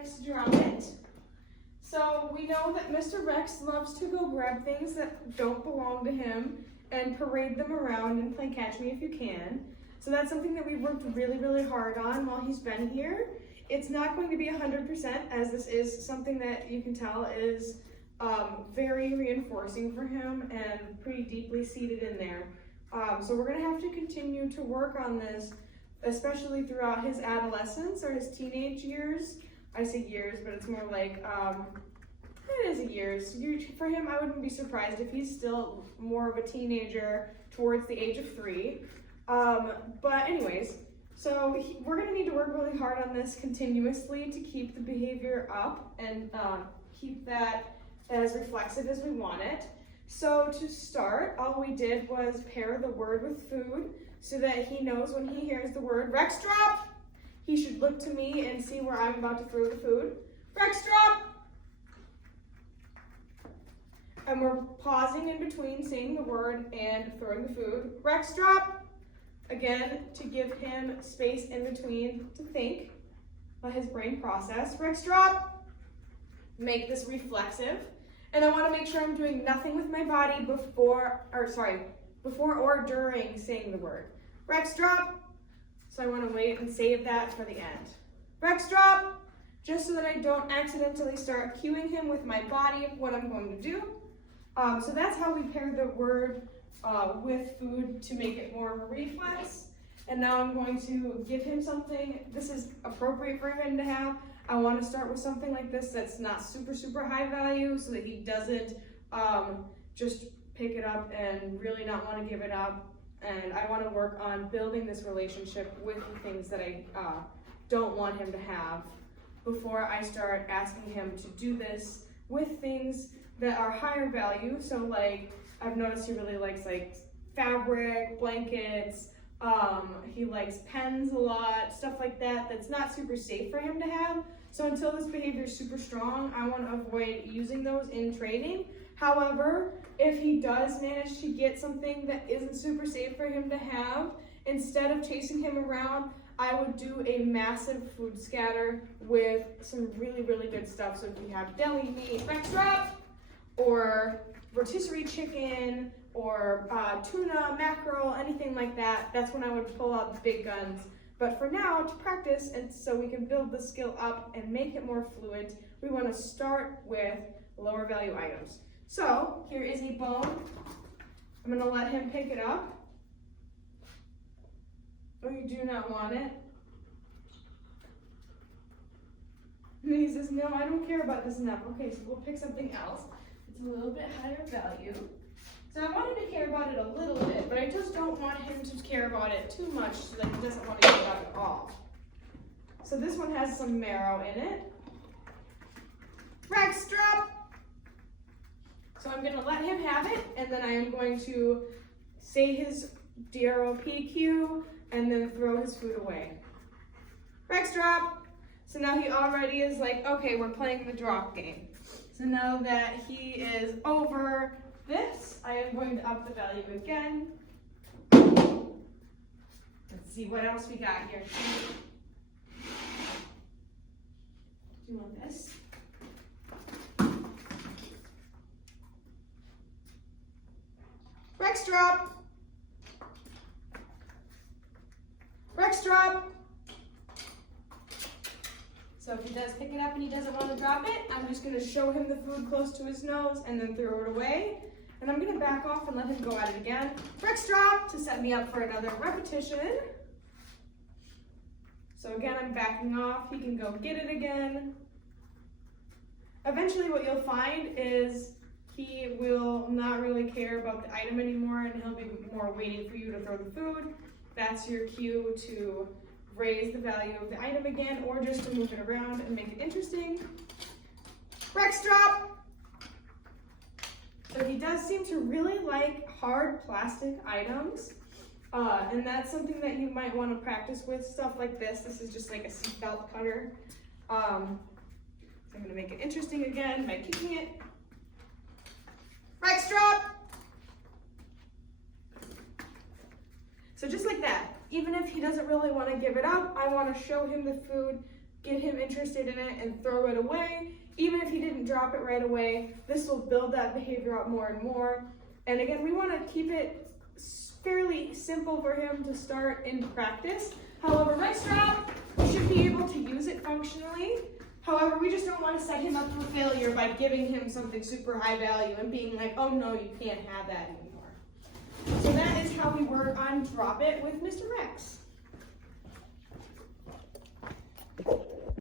Rex drop it. So we know that Mr. Rex loves to go grab things that don't belong to him and parade them around and play catch me if you can. So that's something that we've worked really, really hard on while he's been here. It's not going to be 100%, as this is something that you can tell is very reinforcing for him and pretty deeply seated in there. So we're gonna have to continue to work on this, especially throughout his adolescence or his teenage years. I say years, but it's more like, it is years. For him, I wouldn't be surprised if he's still more of a teenager towards the age of 3. But anyways, so we're gonna need to work really hard on this continuously to keep the behavior up and keep that as reflexive as we want it. So to start, all we did was pair the word with food so that he knows when he hears the word Rex drop, he should look to me and see where I'm about to throw the food. Rex drop! And we're pausing in between saying the word and throwing the food. Rex drop! Again, to give him space in between to think, let his brain process. Rex drop! Make this reflexive. And I want to make sure I'm doing nothing with my body before or during saying the word. Rex drop! So I want to wait and save that for the end. Rex drop! Just so that I don't accidentally start cueing him with my body of what I'm going to do. So that's how we pair the word with food to make it more of a reflex. And now I'm going to give him something. This is appropriate for him to have. I want to start with something like this that's not super, super high value so that he doesn't just pick it up and really not want to give it up. And I want to work on building this relationship with the things that I don't want him to have before I start asking him to do this with things that are higher value. So like, I've noticed he really likes like fabric, blankets, he likes pens a lot, stuff like that, that's not super safe for him to have. So until this behavior is super strong, I want to avoid using those in training. However, if he does manage to get something that isn't super safe for him to have, instead of chasing him around, I would do a massive food scatter with some really, really good stuff. So if you have deli meat, Rex drop, or rotisserie chicken, or tuna, mackerel, anything like that, that's when I would pull out the big guns. But for now, to practice, and so we can build the skill up and make it more fluent, we want to start with lower value items. So here is a bone. I'm going to let him pick it up. Oh, you do not want it? And he says, no, I don't care about this enough. Okay, so we'll pick something else. It's a little bit higher value. So I want him to care about it a little bit, but I just don't want him to care about it too much so that he doesn't want to give it up at all. So this one has some marrow in it. Rex drop! So I'm going to let him have it, and then I am going to say his DROP cue, and then throw his food away. Rex drop! So now he already is like, okay, we're playing the drop game. So now that he is over this, I am going to up the value again. Let's see what else we got here. Do you want this? Rex drop! Rex drop! So if he does pick it up and he doesn't want to drop it, I'm just going to show him the food close to his nose and then throw it away. And I'm going to back off and let him go at it again. Rex drop to set me up for another repetition. So again, I'm backing off. He can go get it again. Eventually what you'll find is he will not really care about the item anymore and he'll be more waiting for you to throw the food. That's your cue to raise the value of the item again or just to move it around and make it interesting. Rex drop! So he does seem to really like hard plastic items, and that's something that you might want to practice with, stuff like this. This is just like a seatbelt cutter. So I'm going to make it interesting again by kicking it. Rex drop! So just like that, even if he doesn't really want to give it up, I want to show him the food get him interested in it and throw it away. Even if he didn't drop it right away, this will build that behavior up more and more. And again, we want to keep it fairly simple for him to start in practice. However, Rex Drop, we should be able to use it functionally. However, we just don't want to set him up for failure by giving him something super high value and being like, oh no, you can't have that anymore. So that is how we work on Drop It with Mr. Rex.